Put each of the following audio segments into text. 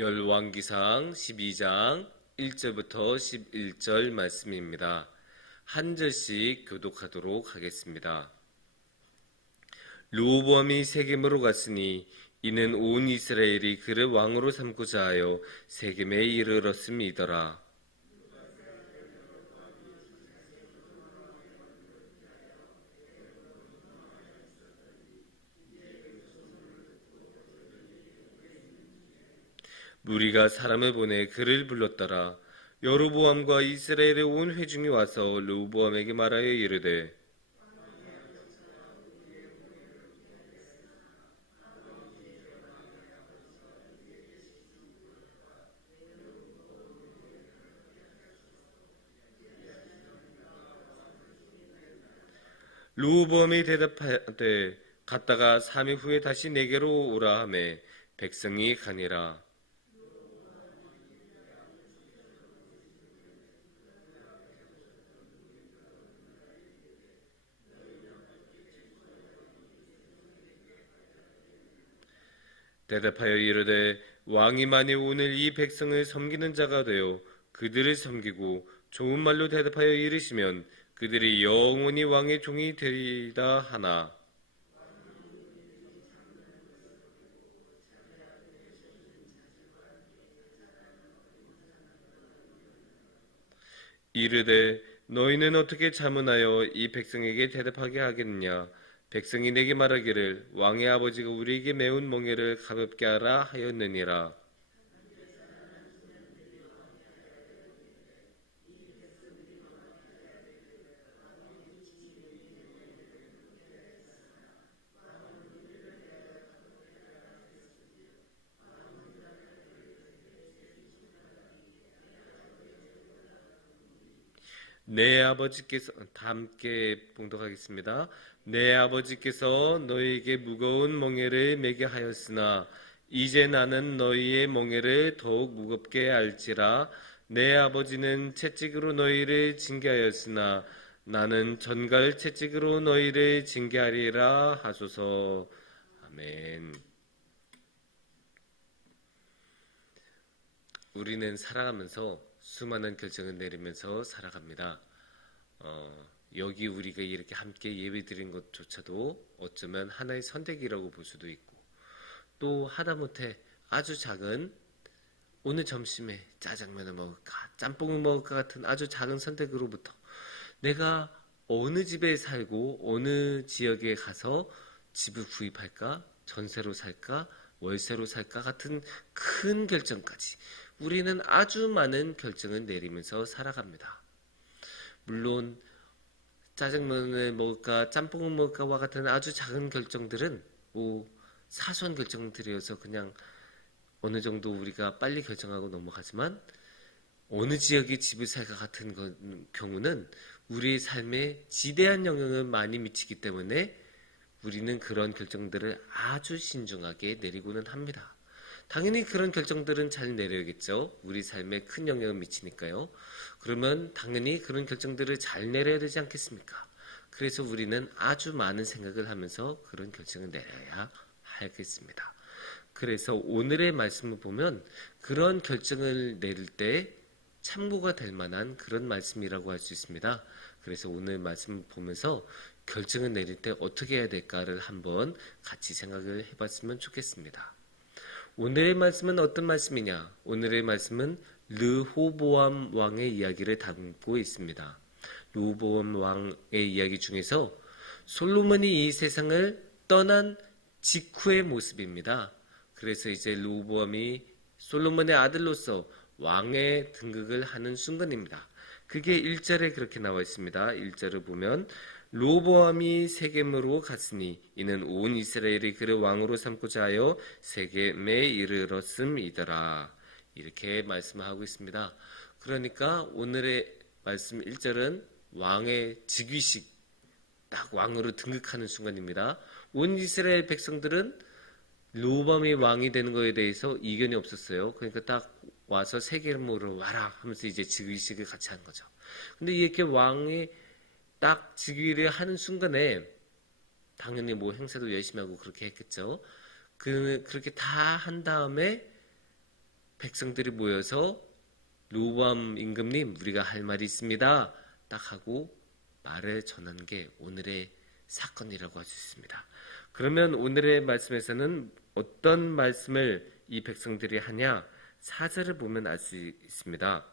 열왕기상 12장 1절부터 11절 말씀입니다. 한 절씩 교독하도록 하겠습니다. 르호보암이 세겜으로 갔으니 이는 온 이스라엘이 그를 왕으로 삼고자 하여 세겜에 이르렀음이더라. 무리가 사람을 보내 그를 불렀더라. 여로보암과 이스라엘의 온 회중이 와서 르호보암에게 말하여 이르되 르호보암이 대답하되 갔다가 3일 후에 다시 내게로 오라 하매 백성이 가니라. 대답하여 이르되 왕이 만일 오늘 이 백성을 섬기는 자가 되어 그들을 섬기고 좋은 말로 대답하여 이르시면 그들이 영원히 왕의 종이 되리다 하나 이르되 너희는 어떻게 자문하여 이 백성에게 대답하게 하겠느냐. 백성이 내게 말하기를 왕의 아버지가 우리에게 매운 멍에를 가볍게 하라 하였느니라. 내 아버지께서 다 함께 봉독하겠습니다. 내 아버지께서 너희에게 무거운 멍에를 매게 하였으나 이제 나는 너희의 멍에를 더욱 무겁게 알지라. 내 아버지는 채찍으로 너희를 징계하였으나 나는 전갈 채찍으로 너희를 징계하리라 하소서. 아멘. 우리는 살아가면서 수많은 결정을 내리면서 살아갑니다. 여기 우리가 이렇게 함께 예배드린 것조차도 어쩌면 하나의 선택이라고 볼 수도 있고, 또 하다못해 아주 작은 오늘 점심에 짜장면을 먹을까 짬뽕을 먹을까 같은 아주 작은 선택으로부터 내가 어느 집에 살고 어느 지역에 가서 집을 구입할까, 전세로 살까, 월세로 살까 같은 큰 결정까지 우리는 아주 많은 결정을 내리면서 살아갑니다. 물론 짜장면을 먹을까 짬뽕을 먹을까와 같은 아주 작은 결정들은 사소한 결정들이어서 그냥 어느 정도 우리가 빨리 결정하고 넘어가지만, 어느 지역에 집을 살까 같은 경우는 우리의 삶에 지대한 영향을 많이 미치기 때문에 우리는 그런 결정들을 아주 신중하게 내리고는 합니다. 당연히 그런 결정들은 잘 내려야겠죠. 우리 삶에 큰 영향을 미치니까요. 그러면 당연히 그런 결정들을 잘 내려야 되지 않겠습니까? 그래서 우리는 아주 많은 생각을 하면서 그런 결정을 내려야 하겠습니다. 그래서 오늘의 말씀을 보면 그런 결정을 내릴 때 참고가 될 만한 그런 말씀이라고 할 수 있습니다. 그래서 오늘 말씀을 보면서 결정을 내릴 때 어떻게 해야 될까를 한번 같이 생각을 해봤으면 좋겠습니다. 오늘의 말씀은 어떤 말씀이냐? 오늘의 말씀은 르호보암 왕의 이야기를 담고 있습니다. 르호보암 왕의 이야기 중에서 솔로몬이 이 세상을 떠난 직후의 모습입니다. 그래서 이제 르호보암이 솔로몬의 아들로서 왕의 등극을 하는 순간입니다. 그게 1절에 그렇게 나와 있습니다. 1절을 보면 르호보암이 세겜으로 갔으니 이는 온 이스라엘이 그를 왕으로 삼고자 하여 세겜에 이르렀음이더라. 이렇게 말씀하고 있습니다. 그러니까 오늘의 말씀 1절은 왕의 즉위식, 딱 왕으로 등극하는 순간입니다. 온 이스라엘 백성들은 르호보암이 왕이 되는 것에 대해서 이견이 없었어요. 그러니까 딱 와서 세겜으로 와라 하면서 이제 즉위식을 같이 한 거죠. 근데 이렇게 왕이 딱 즉위를 하는 순간에 당연히 뭐 행사도 열심히 하고 그렇게 했겠죠. 그렇게 다 한 다음에 백성들이 모여서 르호보암 임금님 우리가 할 말이 있습니다. 딱 하고 말을 전한 게 오늘의 사건이라고 할 수 있습니다. 그러면 오늘의 말씀에서는 어떤 말씀을 이 백성들이 하냐? 4절을 보면 알 수 있습니다.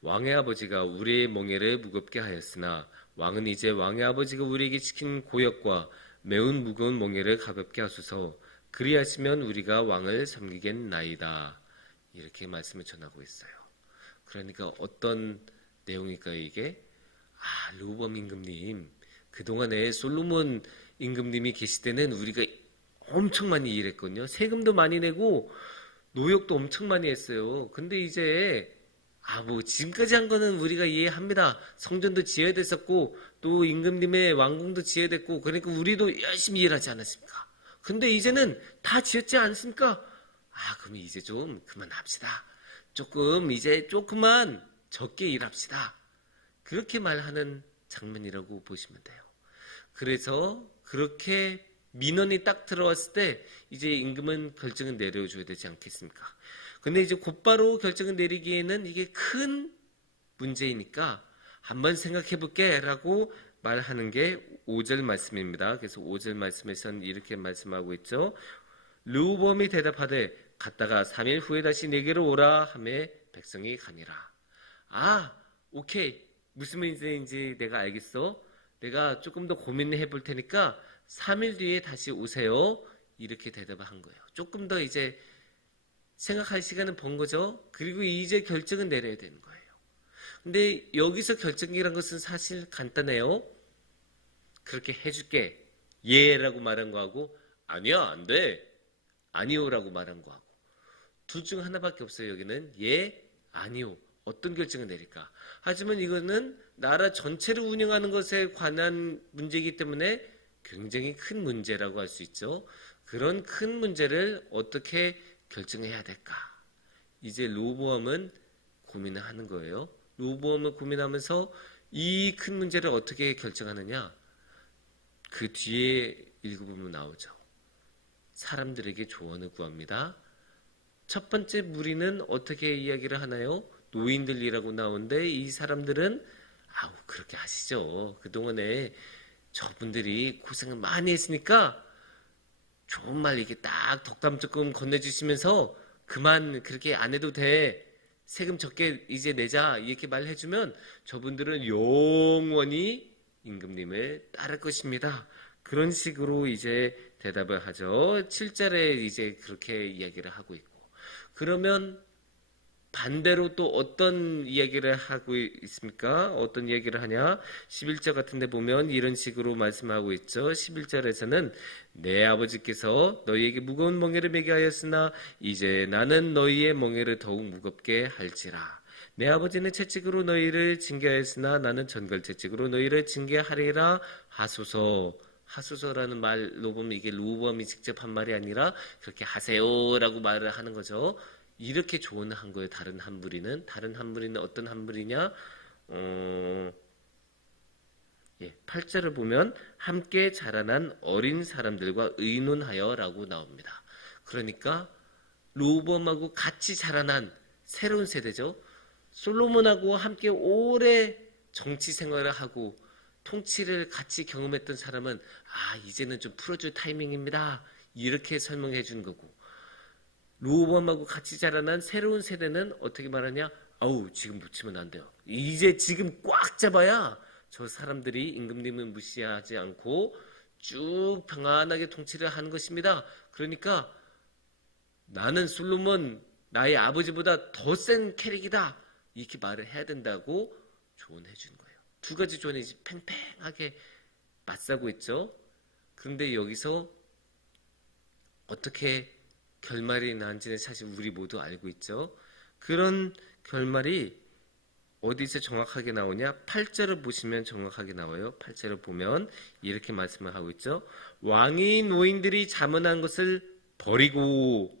왕의 아버지가 우리의 멍에를 무겁게 하였으나 왕은 이제 왕의 아버지가 우리에게 시킨 고역과 매운 무거운 멍에를 가볍게 하소서. 그리하시면 우리가 왕을 섬기겠나이다. 이렇게 말씀을 전하고 있어요. 그러니까 어떤 내용일까요 이게? 르호보암 임금님, 그동안에 솔로몬 임금님이 계실 때는 우리가 엄청 많이 일했거든요. 세금도 많이 내고 노역도 엄청 많이 했어요. 근데 이제 뭐 지금까지 한 거는 우리가 이해합니다. 성전도 지어야 됐었고 또 임금님의 왕궁도 지어야 됐고 그러니까 우리도 열심히 일하지 않았습니까? 근데 이제는 다 지었지 않습니까? 그럼 이제 좀 그만합시다. 이제 조금만 적게 일합시다. 그렇게 말하는 장면이라고 보시면 돼요. 그래서 그렇게 민원이 딱 들어왔을 때 이제 임금은 결정을 내려줘야 되지 않겠습니까? 근데 이제 곧바로 결정을 내리기에는 이게 큰 문제이니까 한번 생각해 볼게 라고 말하는 게 5절 말씀입니다. 그래서 5절 말씀에서는 이렇게 말씀하고 있죠. 르호보암이 대답하되 갔다가 3일 후에 다시 내게로 오라 하매 백성이 가니라. 오케이. 무슨 말인지 내가 알겠어. 내가 조금 더 고민해 볼 테니까 3일 뒤에 다시 오세요. 이렇게 대답을 한 거예요. 조금 더 이제 생각할 시간은 번 거죠. 그리고 이제 결정은 내려야 되는 거예요. 근데 여기서 결정이란 것은 사실 간단해요. 그렇게 해줄게. 예라고 말한 거하고 아니야 안 돼. 아니요라고 말한 거하고 둘 중 하나밖에 없어요. 여기는 예, 아니요. 어떤 결정을 내릴까? 하지만 이거는 나라 전체를 운영하는 것에 관한 문제이기 때문에 굉장히 큰 문제라고 할 수 있죠. 그런 큰 문제를 어떻게 결정해야 될까? 이제 르호보암은 고민을 하는 거예요. 르호보암은 고민하면서 이 큰 문제를 어떻게 결정하느냐? 그 뒤에 읽어보면 나오죠. 사람들에게 조언을 구합니다. 첫 번째 무리는 어떻게 이야기를 하나요? 노인들이라고 나오는데 이 사람들은 그렇게 하시죠. 그동안에 저분들이 고생을 많이 했으니까 좋은 말 이렇게 딱 덕담 조금 건네주시면서 그만 그렇게 안 해도 돼. 세금 적게 이제 내자. 이렇게 말해주면 저분들은 영원히 임금님을 따를 것입니다. 그런 식으로 이제 대답을 하죠. 7절에 이제 그렇게 이야기를 하고 있고. 그러면 반대로 또 어떤 이야기를 하고 있습니까? 어떤 이야기를 하냐? 11절 같은 데 보면 이런 식으로 말씀하고 있죠. 11절에서는 내 아버지께서 너희에게 무거운 멍에를 매게 하였으나 이제 나는 너희의 멍에를 더욱 무겁게 할지라. 내 아버지는 채찍으로 너희를 징계하였으나 나는 전갈 채찍으로 너희를 징계하리라 하소서. 하소서라는 말로 보면 이게 르호보암이 직접 한 말이 아니라 그렇게 하세요라고 말을 하는 거죠. 이렇게 조언을 한 거예요. 다른 한 무리는 어떤 한 무리냐? 8절을 보면 함께 자라난 어린 사람들과 의논하여라고 나옵니다. 그러니까 르호보암하고 같이 자라난 새로운 세대죠. 솔로몬하고 함께 오래 정치 생활을 하고 통치를 같이 경험했던 사람은 이제는 좀 풀어줄 타이밍입니다. 이렇게 설명해 준 거고 르호보암하고 같이 자라난 새로운 세대는 어떻게 말하냐? 지금 놓치면 안 돼요. 이제 지금 꽉 잡아야 저 사람들이 임금님을 무시하지 않고 쭉 평안하게 통치를 하는 것입니다. 그러니까 나는 솔로몬 나의 아버지보다 더 센 캐릭이다. 이렇게 말을 해야 된다고 조언해 주는 거예요. 두 가지 조언이 팽팽하게 맞서고 있죠. 그런데 여기서 어떻게 결말이 난지는 사실 우리 모두 알고 있죠. 그런 결말이 어디서 정확하게 나오냐? 8절을 보시면 정확하게 나와요. 8절을 보면 이렇게 말씀을 하고 있죠. 왕이 노인들이 자문한 것을 버리고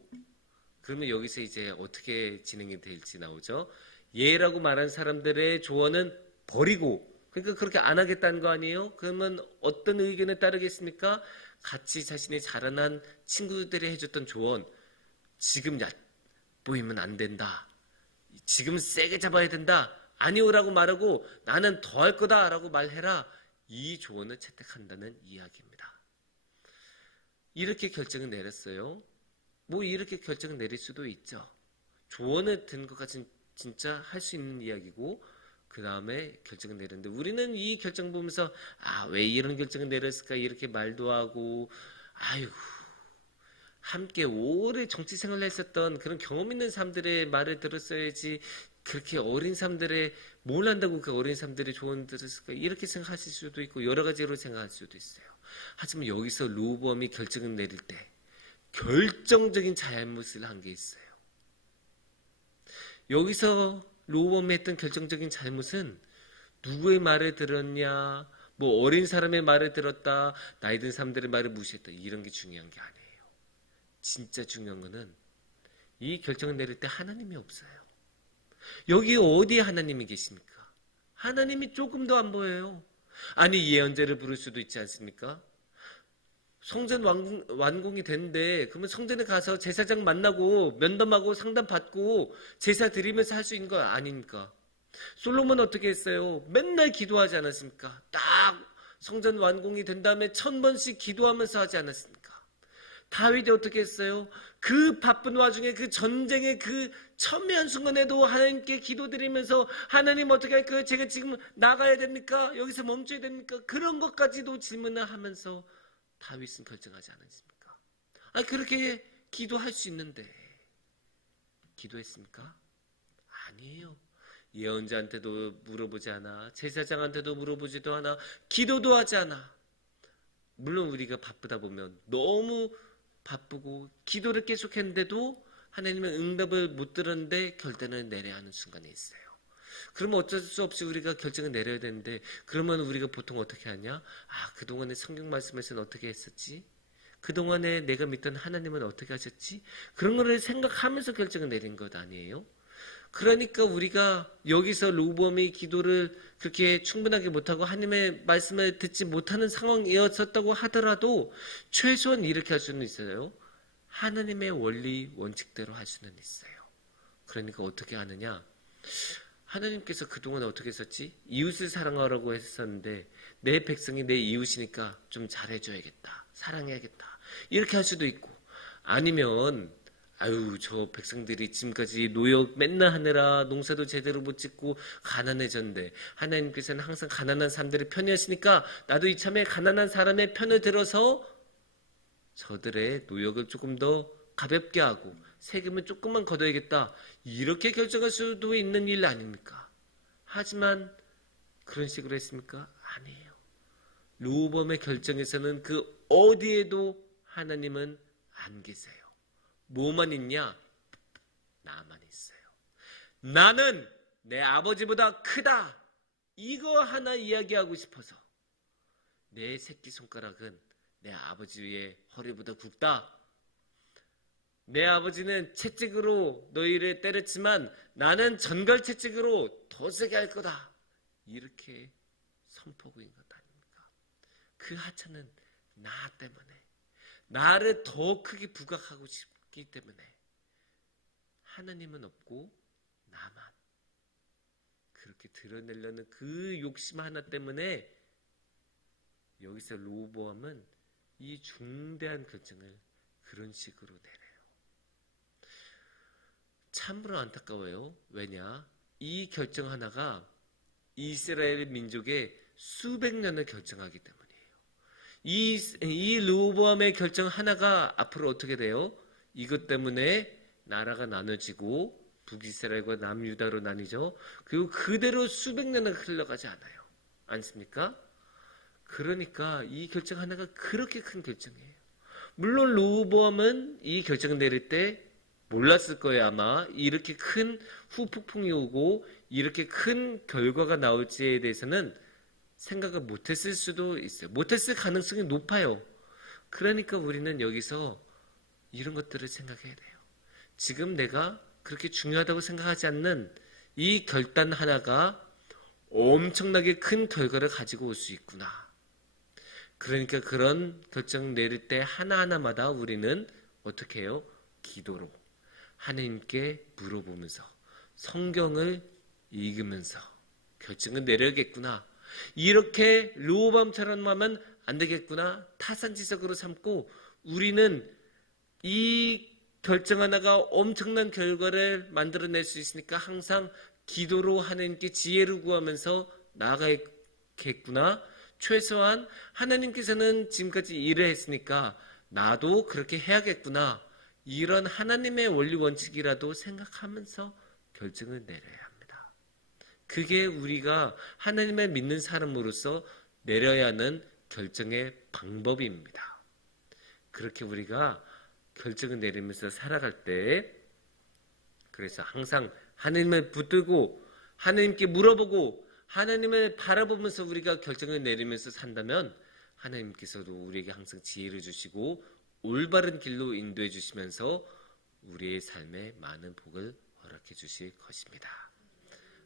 그러면 여기서 이제 어떻게 진행이 될지 나오죠. 예라고 말한 사람들의 조언은 버리고 그러니까 그렇게 안 하겠다는 거 아니에요? 그러면 어떤 의견에 따르겠습니까? 같이 자신이 자라난 친구들이 해줬던 조언 지금 엿보이면 안 된다. 지금 세게 잡아야 된다. 아니오라고 말하고 나는 더 할 거다라고 말해라. 이 조언을 채택한다는 이야기입니다. 이렇게 결정을 내렸어요. 뭐 이렇게 결정을 내릴 수도 있죠. 조언을 듣는 것까지는 진짜 할 수 있는 이야기고 그 다음에 결정을 내렸는데 우리는 이 결정 보면서 왜 이런 결정을 내렸을까 이렇게 말도 하고 아이고 함께 오래 정치 생활을 했었던 그런 경험 있는 사람들의 말을 들었어야지 그렇게 어린 사람들의 뭘 한다고 그 어린 사람들의 조언을 들었을까 이렇게 생각하실 수도 있고 여러 가지로 생각할 수도 있어요. 하지만 여기서 르호보암이 결정을 내릴 때 결정적인 잘못을 한 게 있어요. 여기서 르호보암이 했던 결정적인 잘못은 누구의 말을 들었냐 뭐 어린 사람의 말을 들었다 나이 든 사람들의 말을 무시했다 이런 게 중요한 게 아니에요. 진짜 중요한 거는 이 결정을 내릴 때 하나님이 없어요. 여기 어디에 하나님이 계십니까? 하나님이 조금 더 안 보여요. 아니 예언자를 부를 수도 있지 않습니까? 성전 완공이 됐는데 그러면 성전에 가서 제사장 만나고 면담하고 상담받고 제사 드리면서 할 수 있는 거 아닙니까? 솔로몬은 어떻게 했어요? 맨날 기도하지 않았습니까? 딱 성전 완공이 된 다음에 1000번씩 기도하면서 하지 않았습니까? 다윗이 어떻게 했어요? 그 바쁜 와중에 그 전쟁의 그 첨예한 순간에도 하나님께 기도드리면서 하나님 어떻게 할까요? 제가 지금 나가야 됩니까? 여기서 멈춰야 됩니까? 그런 것까지도 질문을 하면서 다윗은 결정하지 않았습니까? 그렇게 기도할 수 있는데 기도했습니까? 아니에요. 예언자한테도 물어보지 않아. 제사장한테도 물어보지도 않아. 기도도 하지 않아. 물론 우리가 바쁘다 보면 너무 바쁘고 기도를 계속했는데도 하나님은 응답을 못 들었는데 결단을 내려야 하는 순간에 있어요. 그러면 어쩔 수 없이 우리가 결정을 내려야 되는데 그러면 우리가 보통 어떻게 하냐? 그동안에 성경 말씀에서는 어떻게 했었지? 그동안에 내가 믿던 하나님은 어떻게 하셨지? 그런 거를 생각하면서 결정을 내린 것 아니에요? 그러니까 우리가 여기서 르호보암의 기도를 그렇게 충분하게 못하고 하나님의 말씀을 듣지 못하는 상황이었었다고 하더라도 최소한 이렇게 할 수는 있어요. 하나님의 원리 원칙대로 할 수는 있어요. 그러니까 어떻게 하느냐? 하나님께서 그동안 어떻게 했었지? 이웃을 사랑하라고 했었는데 내 백성이 내 이웃이니까 좀 잘해줘야겠다. 사랑해야겠다. 이렇게 할 수도 있고 아니면 저 백성들이 지금까지 노역 맨날 하느라 농사도 제대로 못 짓고 가난해졌는데 하나님께서는 항상 가난한 사람들의 편이었으니까 나도 이참에 가난한 사람의 편을 들어서 저들의 노역을 조금 더 가볍게 하고 세금을 조금만 걷어야겠다. 이렇게 결정할 수도 있는 일 아닙니까? 하지만 그런 식으로 했습니까? 아니에요. 르호보암의 결정에서는 그 어디에도 하나님은 안 계세요. 뭐만 있냐? 나만 있어요. 나는 내 아버지보다 크다. 이거 하나 이야기하고 싶어서 내 새끼손가락은 내 아버지의 허리보다 굵다. 내 아버지는 채찍으로 너희를 때렸지만 나는 전갈 채찍으로 더 세게 할 거다. 이렇게 선포하고 있는 것 아닙니까? 그 하찮은 나 때문에 나를 더 크게 부각하고 싶기 때문에 하나님은 없고 나만 그렇게 드러내려는 그 욕심 하나 때문에 여기서 르호보암은 이 중대한 결정을 그런 식으로 내려요. 참으로 안타까워요. 왜냐? 이 결정 하나가 이스라엘 민족의 수백 년을 결정하기 때문이에요. 이 르호보암의 결정 하나가 앞으로 어떻게 돼요? 이것 때문에 나라가 나눠지고 북이스라엘과 남유다로 나뉘죠. 그리고 그대로 수백 년을 흘러가지 않아요. 않습니까? 그러니까 이 결정 하나가 그렇게 큰 결정이에요. 물론 르호보암은 이 결정을 내릴 때 몰랐을 거예요. 아마 이렇게 큰 후폭풍이 오고 이렇게 큰 결과가 나올지에 대해서는 생각을 못했을 수도 있어요. 못했을 가능성이 높아요. 그러니까 우리는 여기서 이런 것들을 생각해야 돼요. 지금 내가 그렇게 중요하다고 생각하지 않는 이 결단 하나가 엄청나게 큰 결과를 가지고 올 수 있구나. 그러니까 그런 결정 내릴 때 하나하나마다 우리는 어떻게 해요? 기도로 하나님께 물어보면서 성경을 읽으면서 결정을 내려야겠구나. 이렇게 르호보암처럼 하면 안 되겠구나. 타산지석으로 삼고 우리는 이 결정 하나가 엄청난 결과를 만들어낼 수 있으니까 항상 기도로 하나님께 지혜를 구하면서 나아가야겠구나. 최소한 하나님께서는 지금까지 일을 했으니까 나도 그렇게 해야겠구나. 이런 하나님의 원리 원칙이라도 생각하면서 결정을 내려야 합니다. 그게 우리가 하나님을 믿는 사람으로서 내려야 하는 결정의 방법입니다. 그렇게 우리가 결정을 내리면서 살아갈 때 그래서 항상 하나님을 붙들고 하나님께 물어보고 하나님을 바라보면서 우리가 결정을 내리면서 산다면 하나님께서도 우리에게 항상 지혜를 주시고 올바른 길로 인도해 주시면서 우리의 삶에 많은 복을 허락해 주실 것입니다.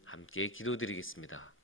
함께 기도드리겠습니다.